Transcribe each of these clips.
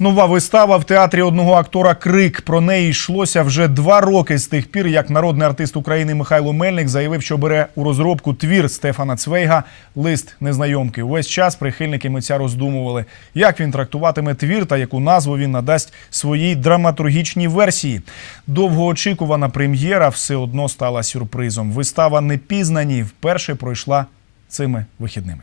Нова вистава в театрі одного актора Крик. Про неї йшлося вже два роки з тих пір, як народний артист України Михайло Мельник заявив, що бере у розробку твір Стефана Цвейга Лист незнайомки. Увесь час прихильники митця роздумували, як він трактуватиме твір та яку назву він надасть своїй драматургічній версії. Довгоочікувана прем'єра все одно стала сюрпризом. Вистава «Непізнані» вперше пройшла цими вихідними.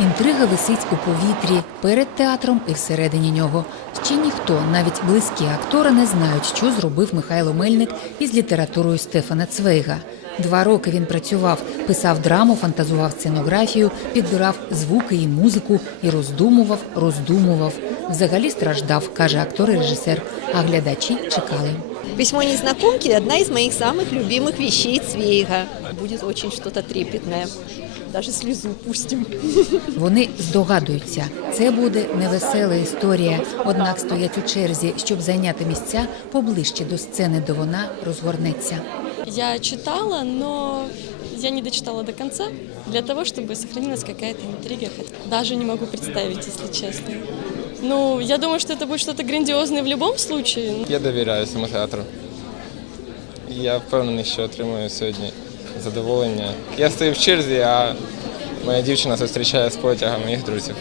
Інтрига висить у повітрі перед театром і всередині нього. Ще ніхто, навіть близькі актора, не знають, що зробив Михайло Мельник із літературою Стефана Цвейга. Два роки він працював, писав драму, фантазував сценографію, підбирав звуки і музику і роздумував, роздумував. Взагалі страждав, каже актор і режисер. А глядачі чекали. Письмо незнакомки – одна из моих самых любимых вещей Цвейга. Будет очень что-то трепетное. Даже слезу пустим. Вони здогадуються, це буде невесела історія. Однак стоять у черзі, щоб зайняти місця поближче до сцени, де вона розгорнеться. Я читала, но я не дочитала до конца для того, чтобы сохранилась какая-то интрига. Даже не могу представить, если честно. Ну, я думаю, что это будет что-то грандиозное в любом случае. Я довіряю саме театру. Я впевнений, що отримую сьогодні задоволення. Я стою в черзі, а моя дівчина зустрічає з потягом моїх друзів.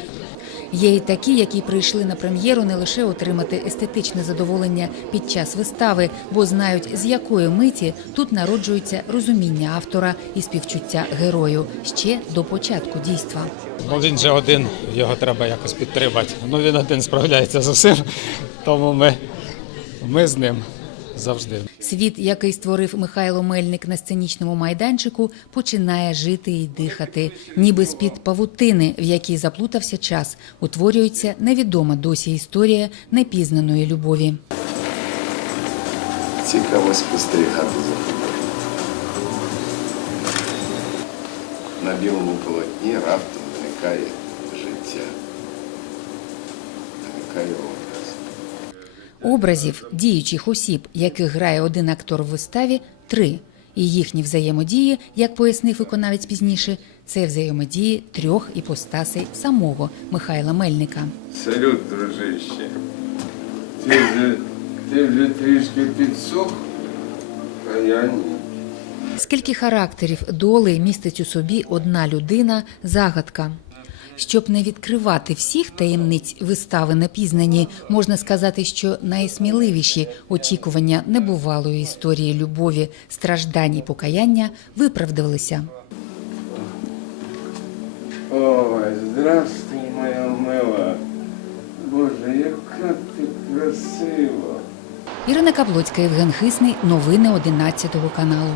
Є і такі, які прийшли на прем'єру не лише отримати естетичне задоволення під час вистави, бо знають, з якої миті тут народжується розуміння автора і співчуття герою ще до початку дійства. Ну він же один, його треба якось підтримати. Ну він один справляється з усім, тому ми, ми з ним завжди. Світ, який створив Михайло Мельник на сценічному майданчику, починає жити і дихати. Ніби з-під павутини, в якій заплутався час, утворюється невідома досі історія непізнаної любові. Цікаво спостерігати за тобою. На білому полотні раптом виникає життя, виникає. Образів діючих осіб, яких грає один актор в виставі, три. І їхні взаємодії, як пояснив виконавець пізніше, це взаємодії трьох іпостасей самого Михайла Мельника. Салют, дружище. Ти вже, ти вже трішки підсох, а я ні. Скільки характерів доли містить у собі одна людина загадка. Щоб не відкривати всіх таємниць вистави напізнані, можна сказати, що найсміливіші очікування небувалої історії любові, страждань і покаяння виправдалися. Ой, здравствуй, моя мила. Боже, яка ти красива. Ірина Каплоцька, Євген Хисний. Новини 11 каналу.